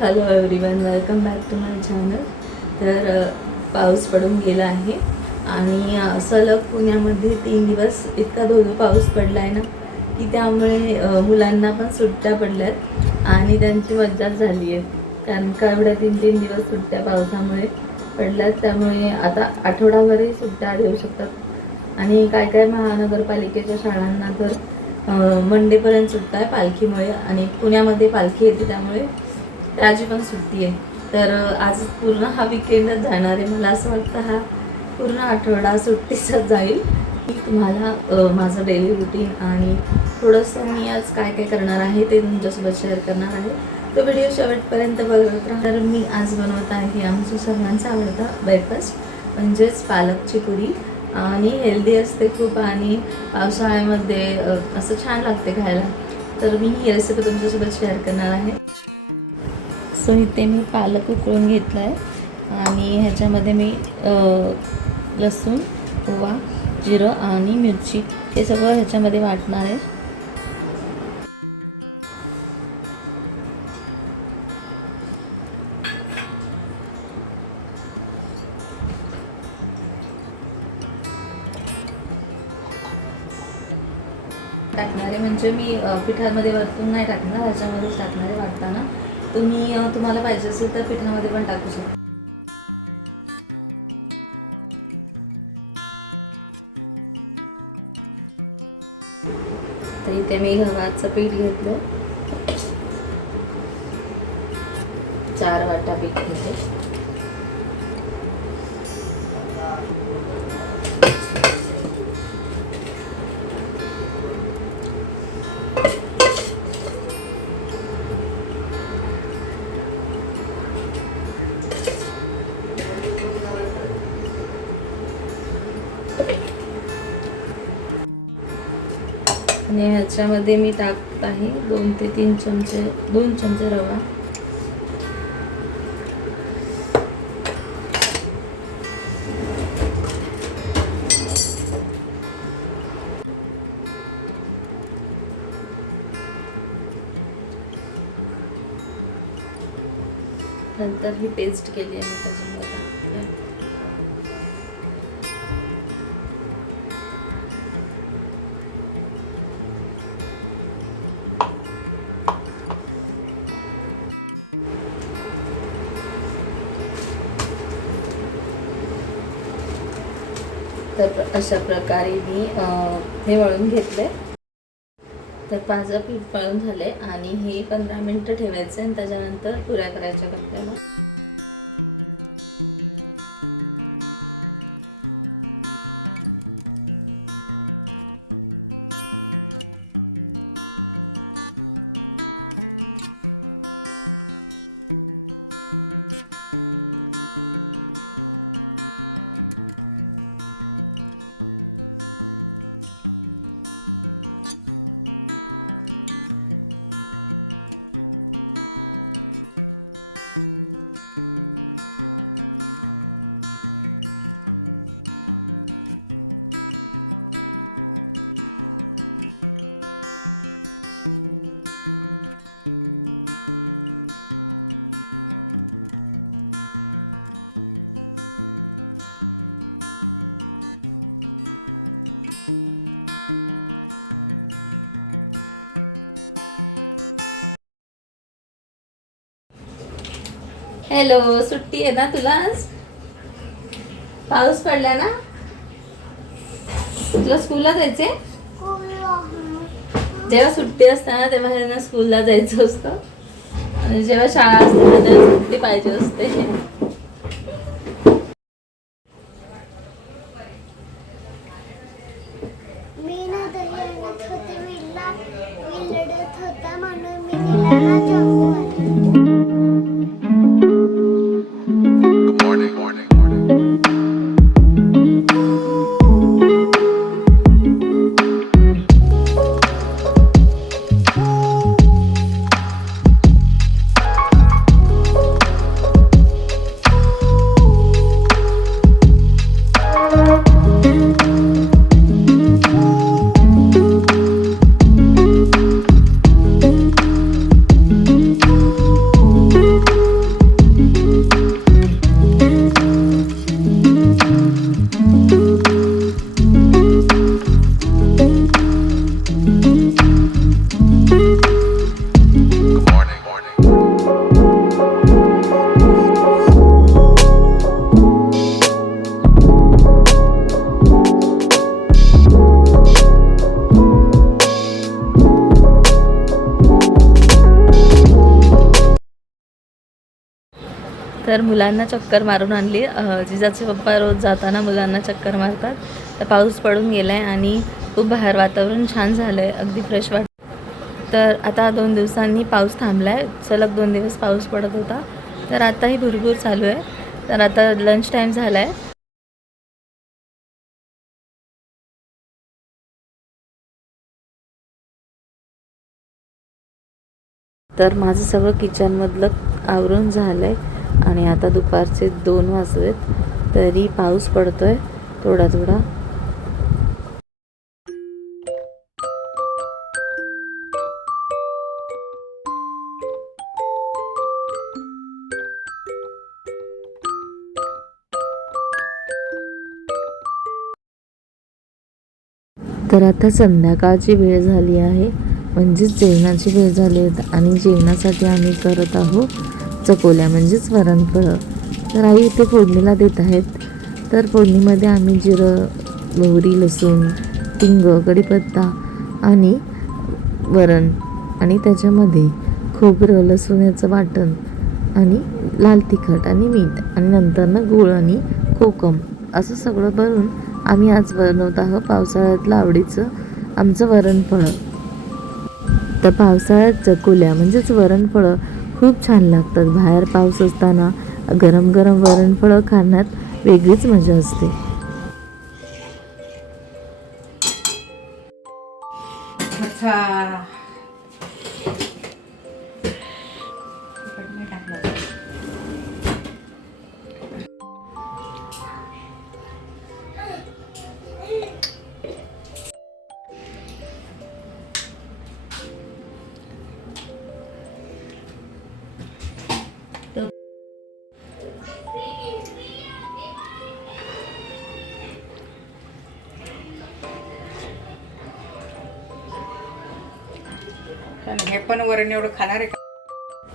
Hello everyone, welcome back to my channel. तर पाऊस पडून गेला आहे आणि सलग पुण्यामध्ये 3 दिवस इतका धोधो पाऊस पडला आहे ना की त्यामुळे मुलांना पण सुट्ट्या पडल्यात आणि त्यांची मज्जाच झाली आहे. कारण का एवढ्या 3 दिवस सुट्ट्या पावसामुळे पडल्यात, त्यामुळे आता आठवडाभरही सुट्ट्या देऊ शकतात. आणि काय महानगरपालिकेच्या शाळांना तर मंडेपर्यंत सुट्टा आहे पालखीमुळे, आणि पुण्यामध्ये पालखी येते त्यामुळे त्याची पण सुट्टी आहे. तर आज पूर्ण हा विकेंडच जाणार आहे. मला असं वाटतं हा पूर्ण आठवडा सुट्टीचाच जाईल. मी तुम्हाला माझं डेली रुटीन आणि थोडंसं मी आज काय करणार आहे ते तुमच्यासोबत शेअर करणार आहे. तो व्हिडिओ शेवटपर्यंत बघत राहा. तर मी आज बनवत आहे आमचं सर्वांचा आवडता ब्रेकफास्ट, म्हणजेच पालकची पुरी. आणि हेल्दी असते खूप आणि पावसाळ्यामध्ये असं छान लागते खायला. तर मी ही रेसिपी तुमच्यासोबत शेअर करणार आहे. सो इथे मी पालक उकळून घेतला आहे आणि ह्याच्यामध्ये मी लसूण, ओवा, जिरं आणि मिरची हे सगळं ह्याच्यामध्ये वाटणार आहे. टाकणारे म्हणजे मी पिठामध्ये वरतून नाही टाकणार, ह्याच्यामध्येच टाकणारे वाटताना. तुम्हाला पाहिजे असेल तर पिठामध्ये पण टाकू शकता. तर इथे मी गव्हाचं पीठ घेतलं, 4 वाटा पीठ घेतले. आणि ह्याच्यामध्ये मी टाकत आहे 2 ते 3 चमचे 2 चमचे रवा. नंतर ही पेस्ट केली आहे त्याच्यामध्ये. तर अशा प्रकारे मी हे वळून घेतले. तर माझं पीठ वळून झाले आणि हे 15 मिनिटं ठेवायचे आणि त्याच्यानंतर पुऱ्या करायच्या आपल्याला. हॅलो, सुट्टी आहे ना तुला आज? पाऊस पडला ना? तुला स्कूलला जायचे? जेव्हा सुट्टी असते ना तेव्हा ह्यांना स्कूलला जायचं असतं, आणि जेव्हा शाळा असते ना तेव्हा सुट्टी पाहिजे असते. तर मुलांना चक्कर मारून आणली. जिजाचे पप्पा रोज जाताना मुलांना चक्कर मारतात. तर पाऊस पडून गेला आहे आणि खूप बाहेर वातावरण छान झालं आहे, अगदी फ्रेश वाटतं. तर आता 2 दिवसांनी पाऊस थांबला आहे. सलग 2 दिवस पाऊस पडत होता, तर आताही भुरभूर चालू आहे. तर आता लंच टाईम झाला आहे. तर माझं सगळं किचनमधलं आवरून झालं आहे आणि आता दुपारचे 2 वाजलेत, तरी पाऊस पडतो आहे थोडा थोडा. तर आता संध्याकाळची वेळ झाली आहे, म्हणजेच जेवणाची वेळ झाली आहे आणि जेवणासाठी आम्ही करत आहोत चकोल्या म्हणजेच वरणफळं. तर आई इथे फोडणीला देत आहेत. तर फोडणीमध्ये आम्ही जिरं, मोहरी, लसूण, हिंग, कढीपत्ता आणि वरण आणि त्याच्यामध्ये खोबरं, लसूण याचं वाटण आणि लाल तिखट आणि मीठ आणि नंतरनं गूळ आणि कोकम असं सगळं भरून आम्ही आज बनवत आहोत पावसाळ्यातलं आवडीचं आमचं वरणफळं. तर पावसाळ्यात चकोल्या म्हणजेच वरणफळं खूप छान लागतात. बाहेर पाऊस असताना गरम गरम वरणफळं खाण्यात वेगळीच मजा असते. हे पण वरण एवढं खाणार आहे.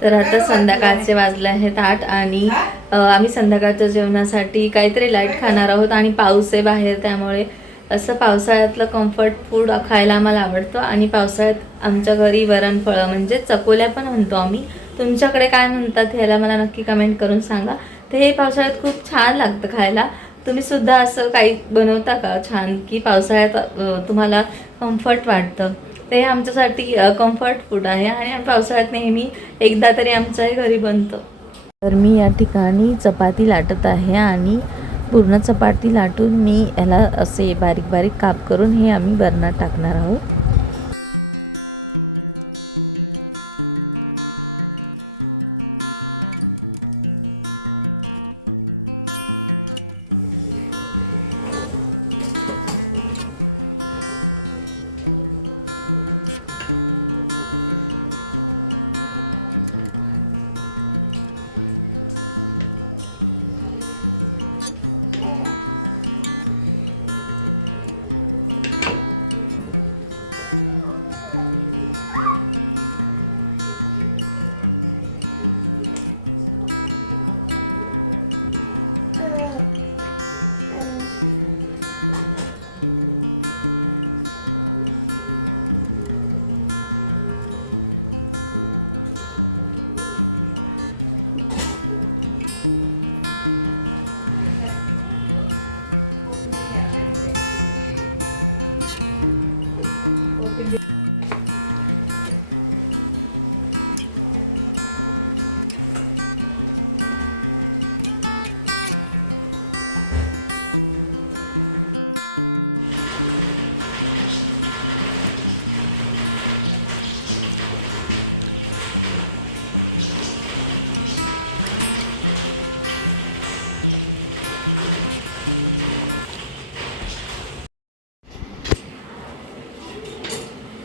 तर आता संध्याकाळचे वाजले आहेत 8 आणि आम्ही संध्याकाळच्या जेवणासाठी काहीतरी लाईट खाणार आहोत आणि पाऊस आहे बाहेर, त्यामुळे असं पावसाळ्यातलं कम्फर्ट फूड खायला आम्हाला आवडतं. आणि पावसाळ्यात आमच्या घरी वरणफळं म्हणजे चकोल्या पण म्हणतो आम्ही. तुमच्याकडे काय म्हणतात ह्याला मला नक्की कमेंट करून सांगा. ते हे पावसाळ्यात खूप छान लागतं खायला. तुम्ही सुद्धा असं काही बनवता का छान की पावसाळ्यात तुम्हाला कम्फर्ट वाटतं? ते आमच्यासाठी कम्फर्ट फूड आहे आणि पावसाळ्यात नेहमी एकदा तरी आमच्याही घरी बनतं. तर मी या ठिकाणी चपाती लाटत आहे आणि पूर्ण चपाती लाटून मी याला असे बारीक बारीक काप करून हे आम्ही बर्नर टाकणार आहोत.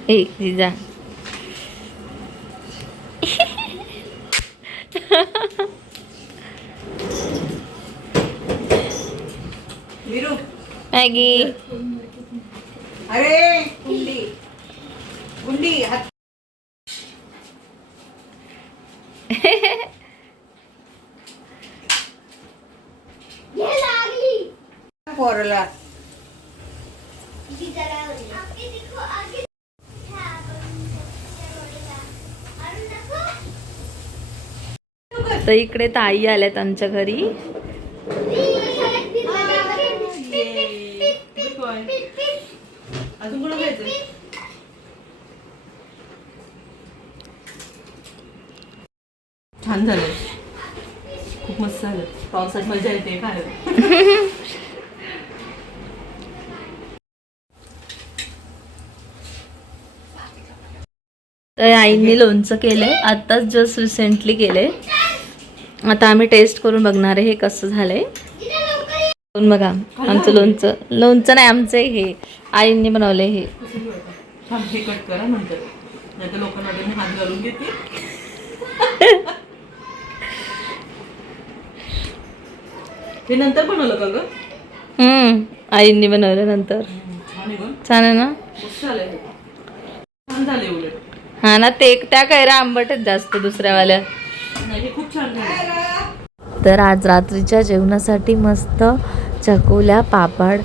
ए जिजा मॅगी. अरे कुंडी कुंडी हात पोरला तर इकडे ताई आल्यात आमच्या घरी. अजून कुठं जायचं? छान झालंय, खूप मस्त झालं. पावसात मजा येते काय. तर आईंनी लोणचं केलंय, आत्ताच जस्ट रिसेंटली केलंय. आता आम्ही टेस्ट करून बघणार आहे हे कसं झालंय. बघा आमचं लोणचं. लोणचं नाही आमचं हे आईंनी बनवलंय हे. थांब, हे कट करा म्हणतात, नाही तर लोकांना वाटत मी हात घालून घेते. हे नंतर बनवलं का ग? आईंनी बनवलं नंतर. छान आहे ग, छान आहे ना. मस्त झालंय, छान झालंय उलट. हा ना, ते त्या कैऱ्या आंबटच जास्त दुसऱ्यावाल्या. नाही हे खूप छान झालं. तर आज रात्रीच्या जेवणासाठी मस्त चकोल्या, पापड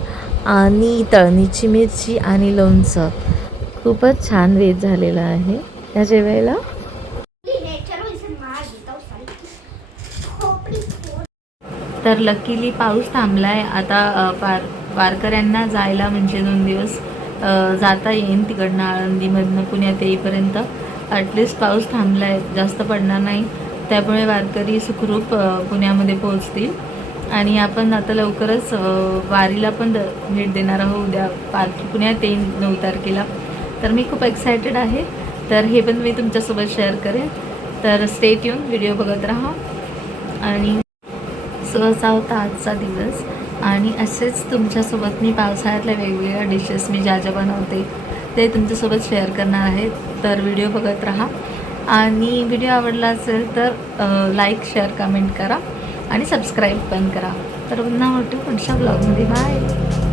आणि तळणीची मिरची आणि लोणचं. खूपच छान वेज झालेला आहे या जेवायला. तर लकीली पाऊस थांबलाय आता. वारकऱ्यांना जायला म्हणजे 2 दिवस जाता येईल तिकडनं आळंदीमधनं पुण्यात येईपर्यंत. ॲटलिस्ट पाऊस थांबला आहे, जास्त पडणार नाही, त्यामुळे वारकरी सुखरूप पुण्यामध्ये पोहोचतील. आणि आपण आता लवकरच वारीला पण भेट देणार आहोत. उद्या पुण्यात येईन 9 तारखेला. तर मी खूप एक्सायटेड आहे. तर हे पण मी तुमच्यासोबत शेअर करेन. तर स्टे ट्यून, व्हिडिओ बघत राहा. आणि असा होता आजचा दिवस. आणि असेच तुमच्यासोबत मी पावसाळ्यातल्या वेगवेगळ्या डिशेस मी ज्या बनवते ते तुमच्यासोबत शेअर करणार आहे. तर व्हिडिओ बघत राहा. आणि व्हिडिओ आवडला असेल तर लाईक, शेअर, कमेंट करा आणि सबस्क्राईब पण करा. तर पुन्हा भेटू पुढच्या ब्लॉगमध्ये. बाय.